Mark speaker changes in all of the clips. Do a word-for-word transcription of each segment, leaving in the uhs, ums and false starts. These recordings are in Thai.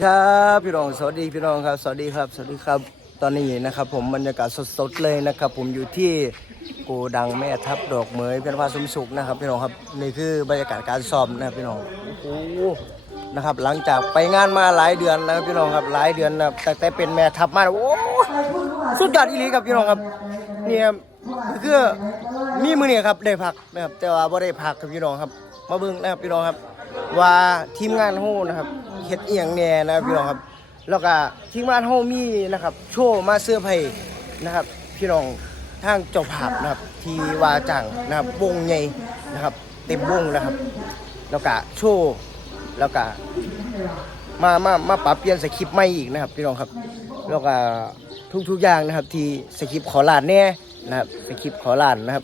Speaker 1: ครับพี่น้องสวัสดีพี่น้องครับสวัสดีครับสวัสดีครับตอนนี้นะครับผมบรรยากาศสดๆเลยนะครับผมอยู่ที่โกดังแม่ทับดอกเหมยเป็นภาสมสุขนะครับพี่น้องครับนี่คือบรรยากาศการซ้อมนะครับพี่น้องโอ้โหนะครับหลังจากไปงานมาหลายเดือนนะครับพี่น้องครับหลายเดือนนะครับแต่แต่เป็นแม่ทับมาโอ้สุดยอดอีหลีครับพี่น้องครับเนี่ยคือมีมือเนี่ยครับได้พักนะครับแต่ว่าไม่ได้พักครับพี่น้องครับมาเบิ่งนะครับพี่น้องครับว่าทีมงานโฮนะครับเฮ็ดเอียงแน่นะครับพี่น้องครับแล้วก็ทีมงานโฮมีนะครับโชว์มาเสื้อร์ไผ่นะครับพี่น้องทางเจ้าภาพนะครับที่ว่าจังนะครับวงใหญ่นะครับเต็มวงนะครับแล้วก็โชว์แล้วก็มามามาปรับเปลี่ยนสคริปต์ใหม่อีกนะครับพี่น้องครับแล้วก็ทุกๆอย่างนะครับที่สคริปต์ขอลานแน่นะครับสคริปต์ขอลานนะครับ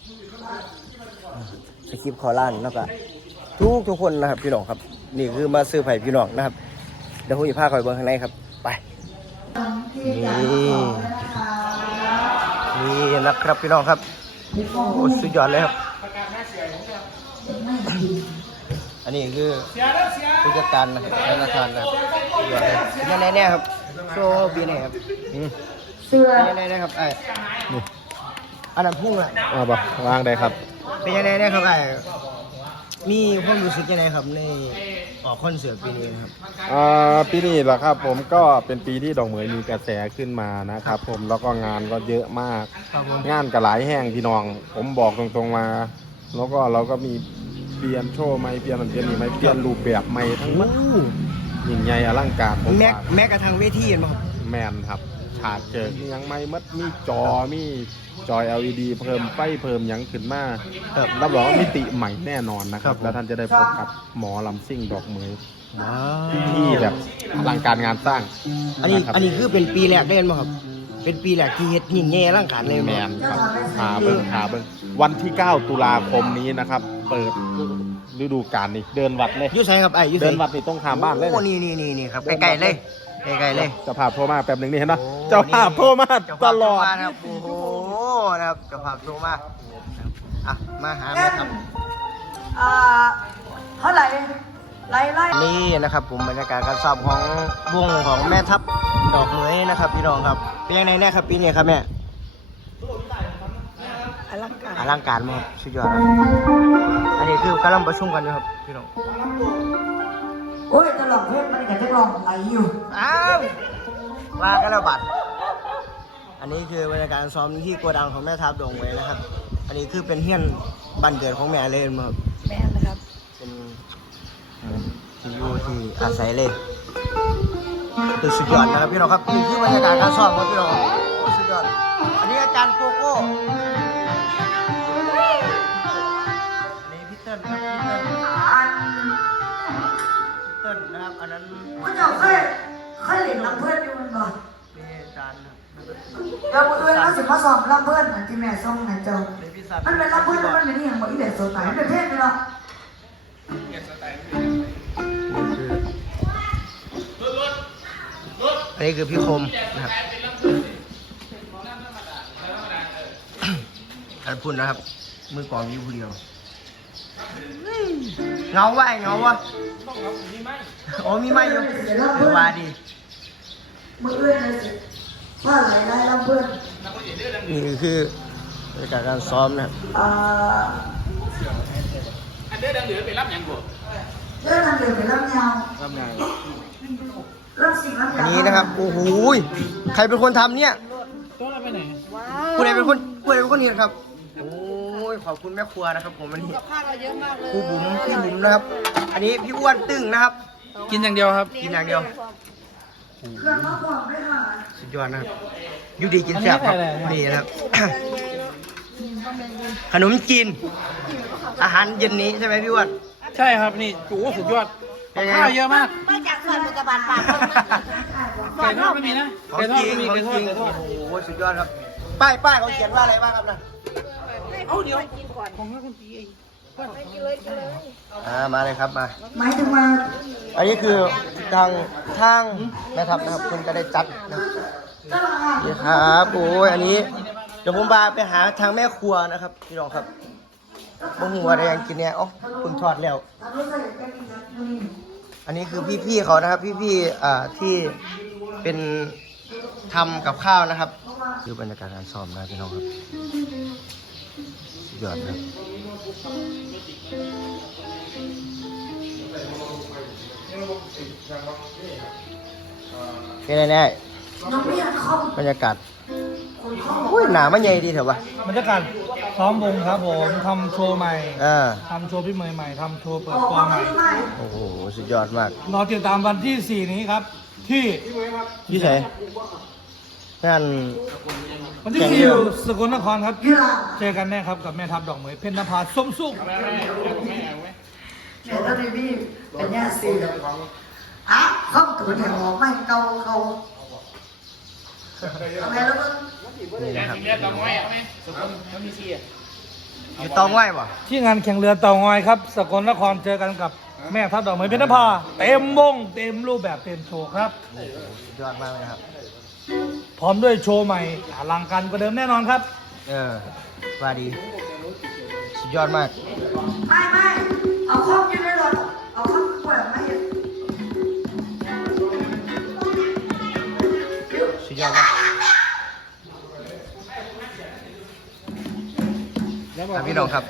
Speaker 1: สคริปต์ขอลานแล้วก็ทุกทุกคนนะครับพี่น้องครับนี่คือมาซื้อไผ่พี่น้องนะครับเดี๋ยวผมจะพาคอยเบิ้งข้างในครับไปนี่นี่นะครับพี่น้องครับโอ้สุดยอดเลยครับอันนี้คือผู้จัดการนะครับธนาคารนะครับสุดยอดเลยแน่แน่ครับโชว์บีแน่ครับเสื้อแน่แน่ครับไอ้อันนั้นพุ่งละ
Speaker 2: อ่าบ่วางได้ครับ
Speaker 1: เป็นยังไงเนี่ยครับไอ้มีความรู้สึกยังไงครับในออกคอนเสิร์ตปีนี้ครับ
Speaker 2: อ่าปีนี้แหละครับผมก็เป็นปีที่ดอกเหมยมีกระแสขึ้นมานะครับผมแล้วก็งานก็เยอะมากงานก็หลายแห่งพี่น้องผมบอกตรงๆมาแล้วก็เราก็มีเปลี่ยนโชว์ใหม่เปลี่ยนมันเปลี่ยนนี่ไหมเปลี่ยนรูปแบบใหม่ทั้งหมดยิ่งใหญ่อลังการ
Speaker 1: แม็กแม็กกระทั่งเวทีเห็นไหมครับ
Speaker 2: แมนครับฉากเจิดยังไม่มัดมีจอมีจอ แอล อี ดี เพิ่มไฟเพิ่มยังขึ้นมารับรองว่ามิติใหม่แน่นอนนะครับแล้วท่านจะได้พบกับหมอลำซิ่งดอกเหมยที่แบบอลังการงานสร้าง
Speaker 1: อันนี้อันนี้คือเป็นปีแรกได้ไหมครับเป็นปีแรกที่เฮ็ดยิ่งใหญ่อลังการเลย
Speaker 2: แมนครับหาเบิ้งหาเบิ้งวันที่เก้าตุลาคมนี้นะครับเปิดฤดูกาลนี่เดินวัดเลย
Speaker 1: ยุ่ใช่ครับไอ้ยุ่
Speaker 2: เดินวัดนี่ต้องทำบ้านเลย
Speaker 1: โอ้นี่นี่นี่นี่ครับใกล้ๆเลยใกล้ๆเลย
Speaker 2: เจ้าภาพโทรมาแป๊บหนึ่งนี่เห็นไหมเจ้าภาพโทรมาตลอด
Speaker 1: นะครับโอ้โหนะครับเจ้าภาพโทรมาอ่ะมาหาแม่ครับ
Speaker 3: อ่าเท่าไหร่ไล่ไล่
Speaker 1: นี่นะครับผมบรรยากาศการซ้อมของวงของแม่ทับดอกเหมยนะครับพี่น้องครับเป็นยังไงแน่ครับปีนี้ครับแม่
Speaker 3: อลังการ
Speaker 1: อลังการมากสุดยอดอันนี้คือกำลังประชุมกันอยู่ครับพี่น้อง
Speaker 3: โอ้ยจะลองเพลงมันก็จะลองไหลอยู่
Speaker 1: อ้าวมากันแล้วบัดอันนี้คือบรรยากาศซ้อมที่โกดังของแม่ทับดอกเหมยนะครับอันนี้คือเป็นเฮี้ยนบ้านเกิดของแม่เลยมั้ง
Speaker 3: แม่นะครับ
Speaker 1: เป็นที่อยู่ที่อาศัยเลยคือสุดยอดนะครับพี่น้องครับนี่คือบรรยากาศการซ้อมครับพี่น้องสุดยอดอันนี้อาจารย์โกโก้อันนี้พี่เติ้ลครับพี่เติ้ล
Speaker 3: อัน
Speaker 1: พี่เติ้ลนะครับอันนั้น
Speaker 3: คุณเจ้าเคยเคยเล่นลำเพื่อนอยู่มันบ่
Speaker 1: เป็นอาจารย์
Speaker 3: แล้วเพื่อนเขาสิมาสอนลำเพื่อนที่แม่ส่งให้เจ้ามันเป็นลำเพื่อนมันเป็นอย่างบ่อีเด็ดโซไตเป็นเพศเนาะ
Speaker 1: อันนี้คือพี่คมนะครับอันพุ่นนะครับมือกองอยู่คนเดียวเงาวะเงาวะโอ้มีไม้อยู่ว่าดี
Speaker 3: มือเอื้อนเลยสิว่าไหลไล่ลำเพื่อน
Speaker 1: นี่คือบรรยากาศการซ้อมนะครับ
Speaker 3: อ่าอันเดือดดังเหลือไปรับยังกูเดือดดังเหลือไปรับยาว
Speaker 2: รับยาว
Speaker 1: อันนี้นะครับโอ้โหใครเป็นคนทำเนี่ย
Speaker 3: ตัวเราไปไหน
Speaker 1: คุณไหนเป็นคนคุณไหนเป็นคนเห็นครับโอ้ยขอบคุณแม่ครัวนะครับผมวันนี้ครูบุ๋มพี่บุ๋มนะครับอันนี้พี่อ้วนตึ้งนะครับ
Speaker 4: กินอย่างเดียวครับ
Speaker 1: กินอย่างเดียว
Speaker 3: เครื่องเขาบอกด้วยค่ะ
Speaker 1: สุดยอดนะครับยูดีกินแซ่บครับนี่นะครับขนมจีนอาหารเย็นนี้ใช่ไหมพี่อ้วน
Speaker 4: ใช่ครับนี่โอ้สุดยอดข้าวเยอะมาก
Speaker 3: มาจากส่วนปัจจุบันปาก
Speaker 4: ไก่ทอดไม่มีนะ
Speaker 1: ไก่ทอดไม่มีไก่ทอดโอ้โหสุดยอดครับป้ายป้ายเขาเขียนว่าอะไรบ้างครับนะ
Speaker 4: เอาเดี๋ยวของนักดนตรีเอง
Speaker 1: อ่ามาเลยครับมา
Speaker 3: หมายถึงว่า
Speaker 1: อันนี้คือทางทางแม่ทัพนะครับคุณจะได้จัดนะนี่ครับโอ้ยอันนี้เดี๋ยวผมพาไปหาทางแม่ครัวนะครับพี่น้องครับบ่หัวได้ยังกินเนี่ยอ๋อคุณทอดแล้วอันนี้คือพี่ๆเขานะครับพี่ๆอ่าที่เป็นทำกับข้าวนะครับคือบรรยากาศการซ้อมนะพี่น้องครับสุดยอดนะเป็นไงเนี่ย
Speaker 3: น้องเมียเขา
Speaker 1: บรรยากาศอุ้ยหนามันใหญ่ดีเถอะวะ
Speaker 4: บรรยากาศซ้อมวงครับผมทำโชว์ใหม่
Speaker 1: อ่า
Speaker 4: ทำโชว์พี่เมย์ใหม่ทำโชว์เปิ
Speaker 3: อ
Speaker 4: ด
Speaker 3: อก
Speaker 4: ตัว
Speaker 3: มา
Speaker 4: ใหม่
Speaker 3: ไม่ได้
Speaker 1: โอ้โหสุดยอดมาก
Speaker 4: รอติดตามวันที่สี่นี้ครับ ที่
Speaker 1: พี่ชัยงาน
Speaker 4: วันที่สี่อยู่สกลนครครับ
Speaker 3: เยื่อ
Speaker 4: เจอกันแน่ครับกับแม่ทัพดอกเหมยเพ็ญนภาส้มสุก
Speaker 3: เนี่ยตอนนี้พี่เป็นแย่สีอ่ะเขาตัวเนี่ยออกไม่เกาเขาอะไรแล้วมึง
Speaker 1: นี่นะครับอยู่ตองไหวป่ะ
Speaker 4: ที่งานแข่งเรือเต่างอยครับ สกลนครเจอกันกับแม่ทัพดอกเหมยเพ็ญนภาเต็มวงเต็มรูปแบบเต็มโชว์ครับ
Speaker 1: สุดยอดมากเลยครับ
Speaker 4: พร้อมด้วยโชว์ใหม่อลังการกว่าเดิมแน่นอนครับ
Speaker 1: เออว่าดีสุดยอดมาก
Speaker 3: ไม่ไม่เอาข้อมยืนในรถเอาข้อมป่วยไม่เห็น
Speaker 1: สุดยอดมากครับพี่น้องครับ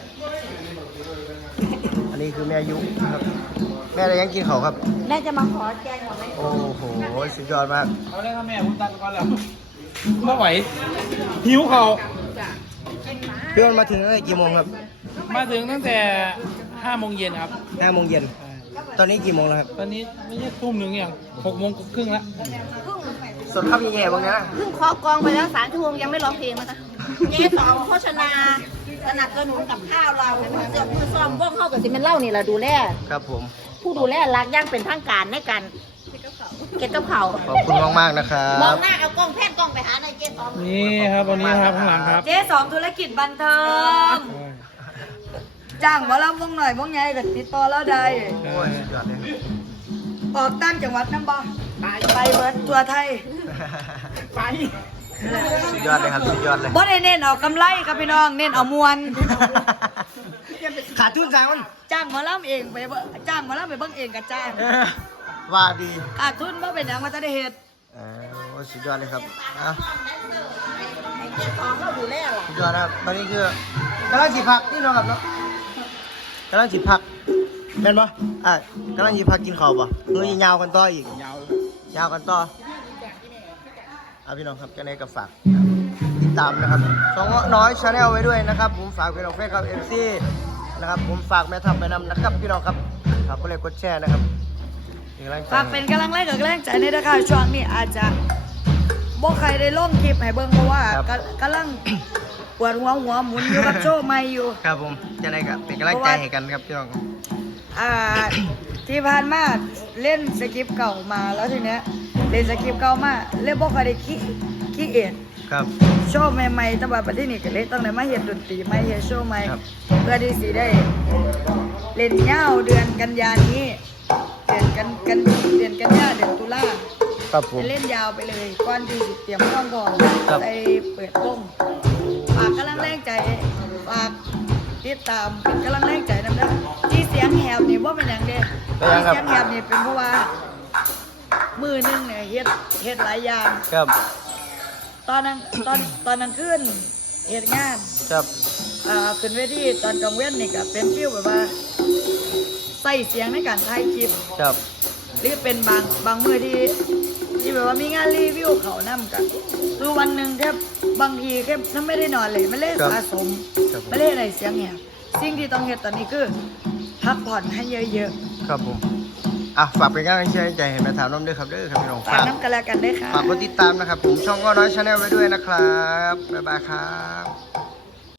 Speaker 1: อันนี้คือแม่ยุครับ แม่อะไรยังกินเขาวครับ
Speaker 5: แม่จะมาขอแกงหมดไหม
Speaker 1: โอ้โหสุดยอดมาก
Speaker 4: เอาเลยครับแม่ผมตัดก่อนแล้วไม่ไหวหิวเขา
Speaker 1: พี่วันมาถึงตั้งแต่กี่โมงครับ
Speaker 4: มาถึงตั้งแต่ห้าโมงเย็นครับ
Speaker 1: ห้าโมงเย็นตอนนี้กี่โมงแล้วครับ
Speaker 4: ตอนนี้ไม่ใช่ทุ่มหนึ่งอย่างหกโมงครึ่งแล้ว
Speaker 1: สดครับยังไงบ้างนะ
Speaker 5: เพิ่งเคาะกองไปแล้วสามชั่วโมงยังไม่ร้องเพลงนะคะเจ๊สองโฆษณาสนับสนุนกับข้าวเราเนี่ยมันจะผู้ซ้อมพวกเข้ากับซิเมนเล่านี่เราดูแล
Speaker 1: ครับผม
Speaker 5: ผู้ดูแลรักย่างเป็นทางการในการเก็บกับเขา
Speaker 1: ขอบคุณมากๆนะครั
Speaker 5: มอบ งหน้าเอากล้องแพทย์กล้องไปหาในเจ๊สอง
Speaker 4: นี่ครับวันนี้ครับข้างหลังครับ
Speaker 3: เจ๊สองธุรกิจบันเทิงจ้างหมอลำวงหน่อยวงใหญ่กับติดต่อแล้วใด
Speaker 1: โอ้ยสุดยอดเลย
Speaker 3: ออกตั้งจังหวัดน้ำบ่ไปไปเบิร์ดตัวไทยไป
Speaker 1: สุดยอดเลยครับสุดยอดเลย
Speaker 3: บ่ได้เน้นเอากำไรครับพี่น้องเน้นเอามวล
Speaker 1: ขาดทุนสามคน
Speaker 3: จ้างหมอลำเองไปเบิ่งจ้างหมอลำไปเบิ่งเองกับจ้าง
Speaker 1: เออว่าดี
Speaker 3: ขาดทุนบ่เป็นหยังมันจะได้เฮ็ด
Speaker 1: เออโอ้ยสุดยอดเลยครับอ่ะ
Speaker 5: เจ๊สองเราดูแลล่ะ
Speaker 1: สุดยอดนะครับตอนนี้คือกำลังจีพักนี่เนาะครับเนาะกำลังจีพักแม่นปะอ่ะกำลังจีพักกินข้าวปะเฮ้ยยาวกันต่ออีกยาวยาวกันต่ออ่ะพี่น้องครับจะได้กับฝากติดตามนะครับสองน้อยชาแนลไว้ด้วยนะครับผมฝากพี่น้องแฟนคลับเอฟซีนะครับผมฝากแม่ทัพไปนำนะครับพี่น้องครับฝากกดไลค์กดแชร์นะครับเป็นกำลังใจ
Speaker 3: ฝากเป็นกำลังแรงกับแรงใจในเด้อค่ะช่วงนี้อาจจะบ่ใครได้ลงคลิปให้เบิ่งเพราะว่ากำกำลัง ปวดหัวหัวหมุนอยู่กับโชว์ใหม่อยู่
Speaker 1: ครับผมจะได้กับเป็นกำลังใจให้กันครับพี่น้อง
Speaker 3: อ่าที่ผ่านมาเล่นสคริปต์เก่ามาแล้วทีเนี้ยเล่นสคริปต์เก่ามาเล่นบ่ค่อยได้คิดคิดเอง
Speaker 1: ครับ
Speaker 3: โชว์ใหม่ๆแต่ว่าประเทศนี้ก็เลยต้องได้มาเฮ็ดดนตรีใหม่เฮ็ดโชว์ใหม่
Speaker 1: ครับ
Speaker 3: เพื่อที่สิได้เล่นยาวเดือนกันยานี้เดือนกันกันเดือนกันยาเดือนตุลา
Speaker 1: ครับผม
Speaker 3: จะเล่นยาวไปเลยก่อนที่สิเตรียมความพร้อม
Speaker 1: ครับ
Speaker 3: ไปเปิดวงฝากกำลังแรงใจฝากติดตามเป็นกำลังแรงใจนำเด้อที่เสียงแหบนี่บ่เป็นหยังเด้ที่เสียงแหบนี่เป็นเพราะว่ามือหนึงเนี่ยเฮ็ดเฮ็ดหลายอย่าง
Speaker 1: ครับ
Speaker 3: ตอนนั้นตอนตอนนั้นขึ้นเฮ็ดงาน
Speaker 1: ครับ
Speaker 3: อ่าขึ้นเวทีตอนกลางเว้นนี่ก็เป็นฟิลแบบว่าใส่เสียงในการถ่ายคลิป
Speaker 1: ครับ
Speaker 3: หรือเป็นบางบางมือที่ที่แบบว่ามีงานรีวิวเขานำกันคือวันหนึ่งแค่บางทีแค่ถ้าไม่ได้นอนเลยไม่เล่นสะสม
Speaker 1: ครับผม
Speaker 3: ไม่เล่นอะไรเสียงแหบสิ่งที่ต้องเฮ็ดตอนนี้คือพักผ่อนให้เยอะ
Speaker 1: ครับผมอ่ะฝากเป็นกำลังใจให้แม่ถามน้องด้วยครับเด้อครับพี่น้อง
Speaker 3: ๆฝากน้ำกันแล้วกันได้วยค่ะ
Speaker 1: ฝากกดติดตามนะครับผมช่องก็น้อยชาแนลไว้ด้วยนะครับบ๊ายบายครับ